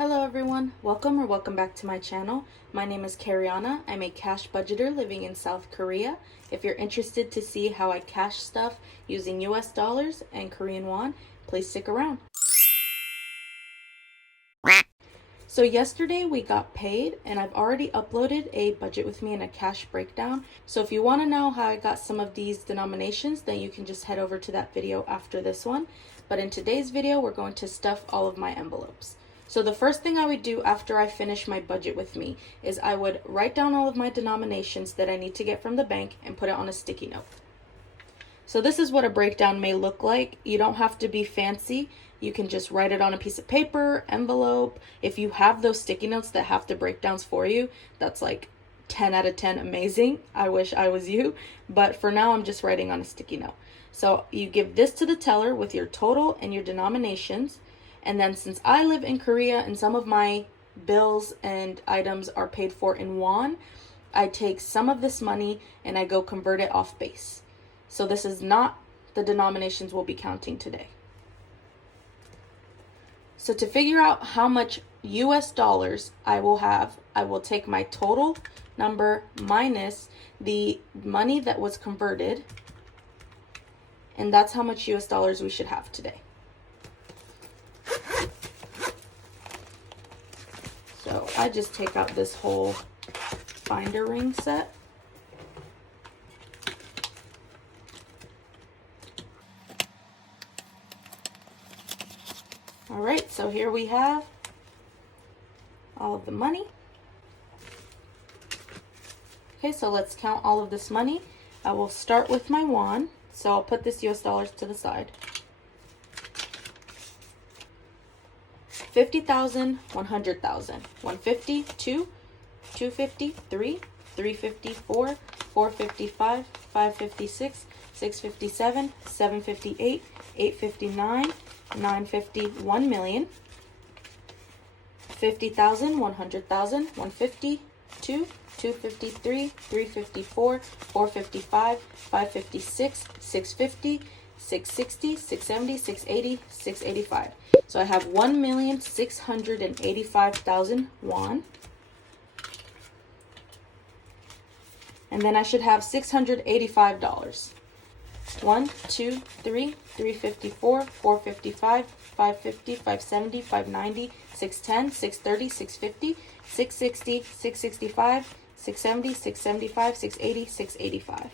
Hello everyone, welcome back to my channel. My name is Kariana. I'm a cash budgeter living in South Korea. If you're interested to see how I cash stuff using US dollars and Korean won, please stick around. So yesterday we got paid and I've already uploaded a budget with me and a cash breakdown. So if you want to know how I got some of these denominations, then you can just head over to that video after this one. But in today's video, we're going to stuff all of my envelopes. So the first thing I would do after I finish my budget with me is I would write down all of my denominations that I need to get from the bank and put it on a sticky note. So this is what a breakdown may look like. You don't have to be fancy. You can just write it on a piece of paper, envelope. If you have those sticky notes that have the breakdowns for you, that's like 10 out of 10 amazing. I wish I was you, but for now I'm just writing on a sticky note. So you give this to the teller with your total and your denominations. And then since I live in Korea and some of my bills and items are paid for in won, I take some of this money and I go convert it off base. So this is not the denominations we'll be counting today. So to figure out how much US dollars I will have, I will take my total number minus the money that was converted, and that's how much US dollars we should have today. So I just take out this whole binder ring set. All right, so here we have all of the money. Okay, so let's count all of this money. I will start with my won. So I'll put this US dollars to the side. 50,000, 100,000, 150, 2, 250, 3, 350, 4, 455, 556, 657, 758, 859, 950, 1 million, 50,000, 100,000, 150, 2, 253, 354, 455, 556, 650, 660, 670, 680, 685. So I have 1,685,000 won. And then I should have $685. 1, 2, 3, 354, 455, 550, 570, 590, 610, 630, 650, 660, 665, 670, 675, 680, 685.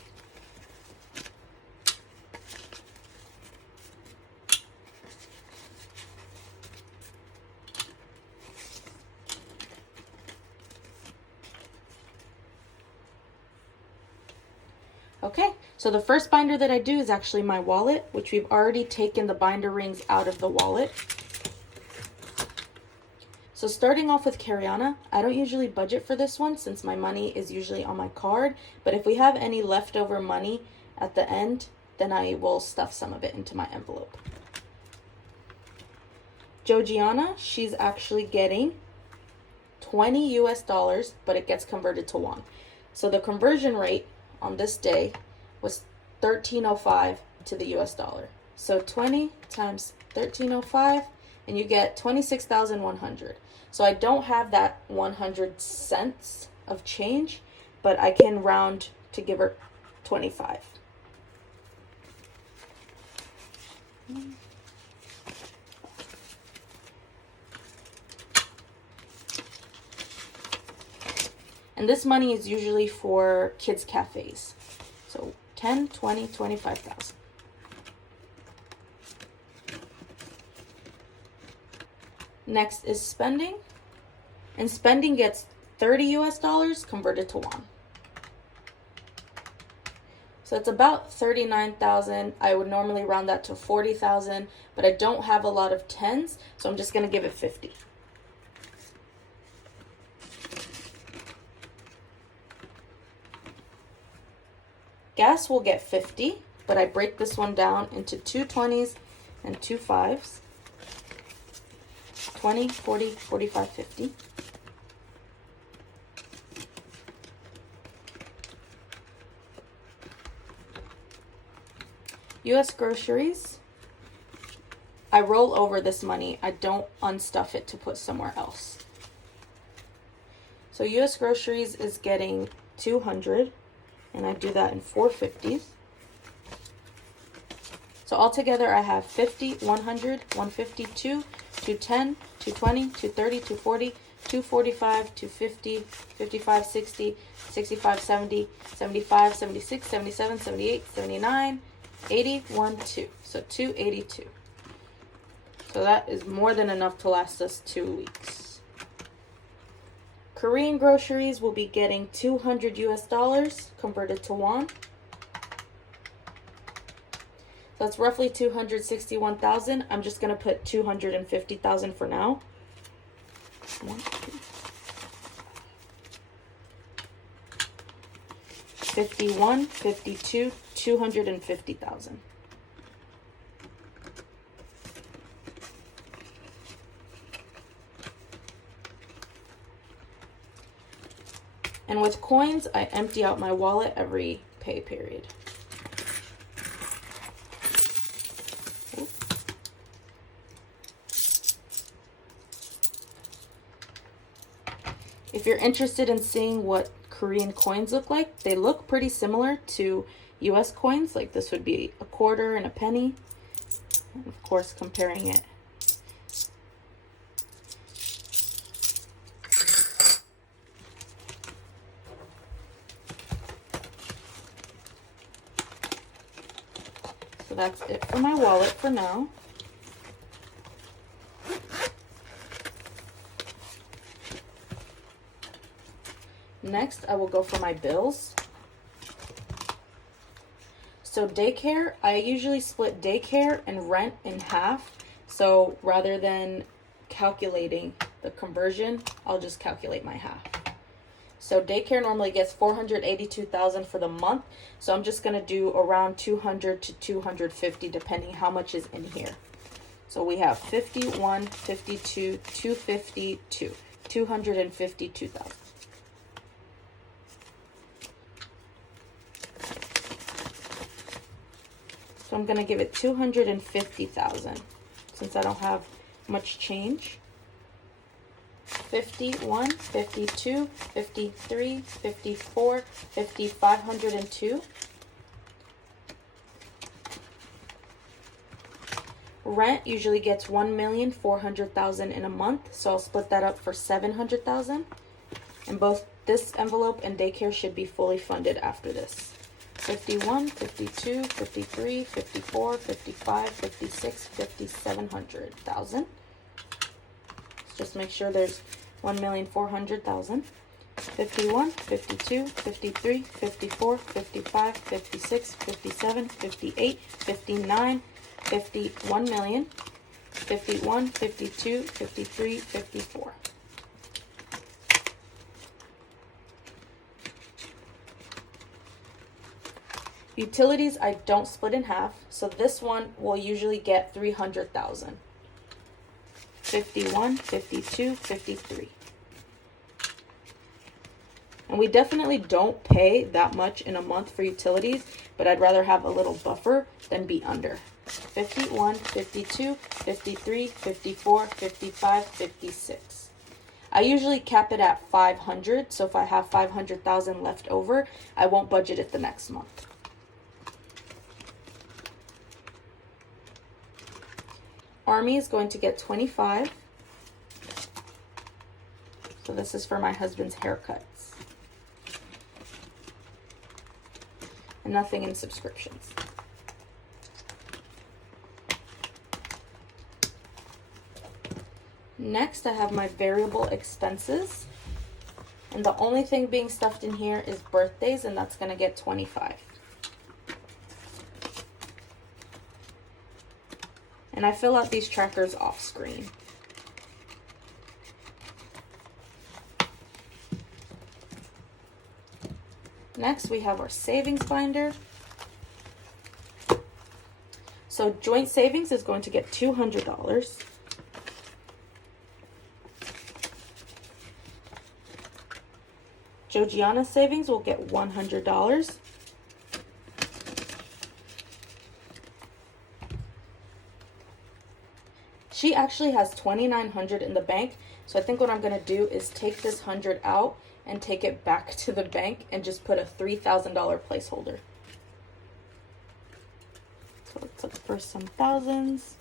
Okay, so the first binder that I do is actually my wallet, which we've already taken the binder rings out of the wallet. So starting off with Kariana, I don't usually budget for this one since my money is usually on my card, but if we have any leftover money at the end, then I will stuff some of it into my envelope. Georgiana, she's actually getting 20 US dollars, but it gets converted to won. So the conversion rate on this day was 13.05 to the US dollar. So 20 times 13.05 and you get 26,100. So I don't have that 100 cents of change, but I can round to give her 25. And this money is usually for kids' cafes. So 10, 20, 25,000. Next is spending. And spending gets 30 US dollars converted to won. So it's about 39,000. I would normally round that to 40,000, but I don't have a lot of tens, so I'm just going to give it 50. Gas will get 50, but I break this one down into 2 20s and 2 5s. 20, 40, 45, 50. US groceries, I roll over this money. I don't unstuff it to put somewhere else. So US Groceries is getting $200, and I do that in 450s. So altogether I have 50, 100, 152, 210, 220, 230, 240, 245, 250, 55, 60, 65, 70, 75, 76, 77, 78, 79, 80, 1, 2. So 282. So that is more than enough to last us 2 weeks. Korean groceries will be getting 200 US dollars converted to won. So that's roughly 261,000. I'm just going to put 250,000 for now. 1, 2. 51, 52, 250,000. And with coins, I empty out my wallet every pay period. If you're interested in seeing what Korean coins look like, they look pretty similar to US coins. Like this would be a quarter and a penny. And of course, comparing it. So that's it for my wallet for now. Next, I will go for my bills. So daycare, I usually split daycare and rent in half. So rather than calculating the conversion, I'll just calculate my half. So daycare normally gets 482,000 for the month. So I'm just going to do around 200 to 250 depending how much is in here. So we have 51, 52, 252, 252,000. So I'm going to give it 250,000 since I don't have much change. 51, 52, 53, 54, 502. Rent usually gets 1,400,000 in a month, so I'll split that up for 700,000. And both this envelope and daycare should be fully funded after this. 51, 52, 53, 54, 55, 56, 5,700,000. Just make sure there's 1,400,000. 51, 52, 53, 54, 55, 56, 57, 58, 59, 51 million, 51, 52, 53, 54. Utilities I don't split in half, so this one will usually get 300,000. 51, 52, 53. And we definitely don't pay that much in a month for utilities, but I'd rather have a little buffer than be under. 51, 52, 53, 54, 55, 56. I usually cap it at 500, so if I have 500,000 left over, I won't budget it the next month. Army is going to get 25. So this is for my husband's haircuts. And nothing in subscriptions. Next, I have my variable expenses. And the only thing being stuffed in here is birthdays, and that's going to get 25. And I fill out these trackers off screen. Next, we have our savings binder. So joint savings is going to get $200. Georgiana savings will get $100. she actually has $2,900 in the bank. So I think what I'm going to do is take this $100 out and take it back to the bank and just put a $3,000 placeholder. So let's look for some thousands.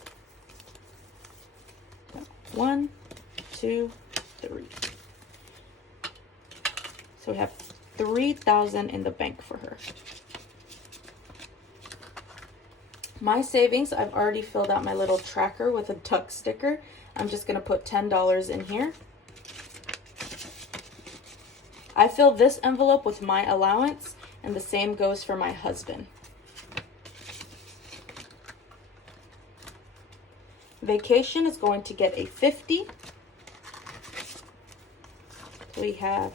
1, 2, 3. So we have $3,000 in the bank for her. My savings, I've already filled out my little tracker with a duck sticker. I'm just going to put $10 in here. I fill this envelope with my allowance, and the same goes for my husband. Vacation is going to get a 50. We have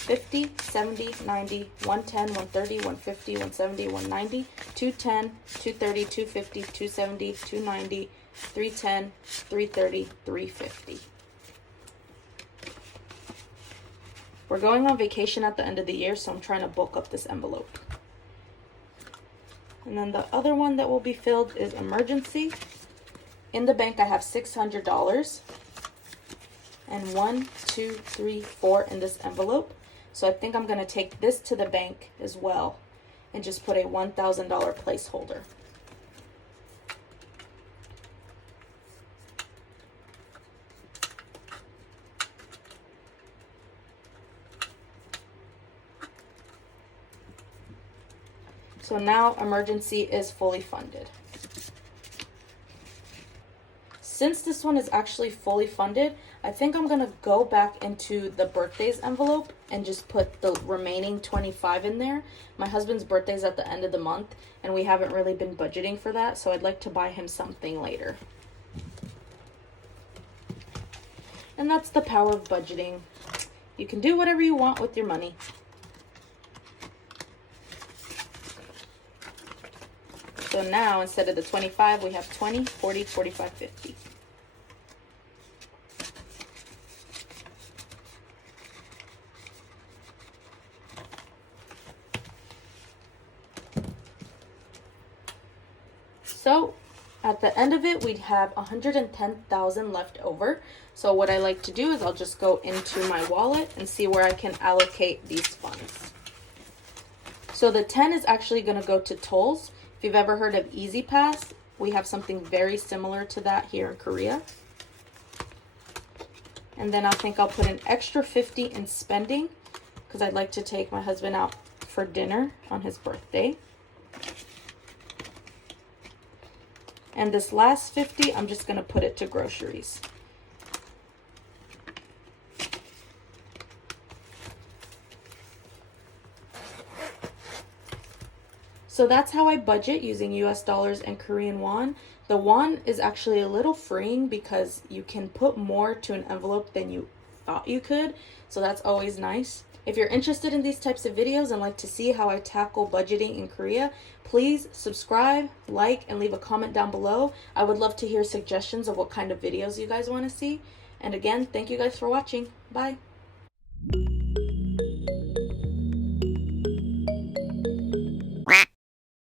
50, 70, 90, 110, 130, 150, 170, 190, 210, 230, 250, 270, 290, 310, 330, 350. We're going on vacation at the end of the year, so I'm trying to bulk up this envelope. And then the other one that will be filled is emergency. In the bank, I have $600. And 1, 2, 3, 4 in this envelope. So I think I'm going to take this to the bank as well and just put a $1,000 placeholder. So now emergency is fully funded. Since this one is actually fully funded, I think I'm going to go back into the birthdays envelope and just put the remaining 25 in there. My husband's birthday is at the end of the month, and we haven't really been budgeting for that, so I'd like to buy him something later. And that's the power of budgeting. You can do whatever you want with your money. So now, instead of the 25, we have 20, 40, 45, 50. So at the end of it, we'd have 110,000 left over. So what I like to do is I'll just go into my wallet and see where I can allocate these funds. So the 10 is actually going to go to tolls. If you've ever heard of Easy Pass, we have something very similar to that here in Korea. And then I think I'll put an extra 50 in spending because I'd like to take my husband out for dinner on his birthday. And this last 50, I'm just going to put it to groceries. So that's how I budget using US dollars and Korean won. The won is actually a little freeing because you can put more to an envelope than you thought you could. So that's always nice. If you're interested in these types of videos and like to see how I tackle budgeting in Korea, please subscribe, like, and leave a comment down below. I would love to hear suggestions of what kind of videos you guys want to see. And again, thank you guys for watching. Bye.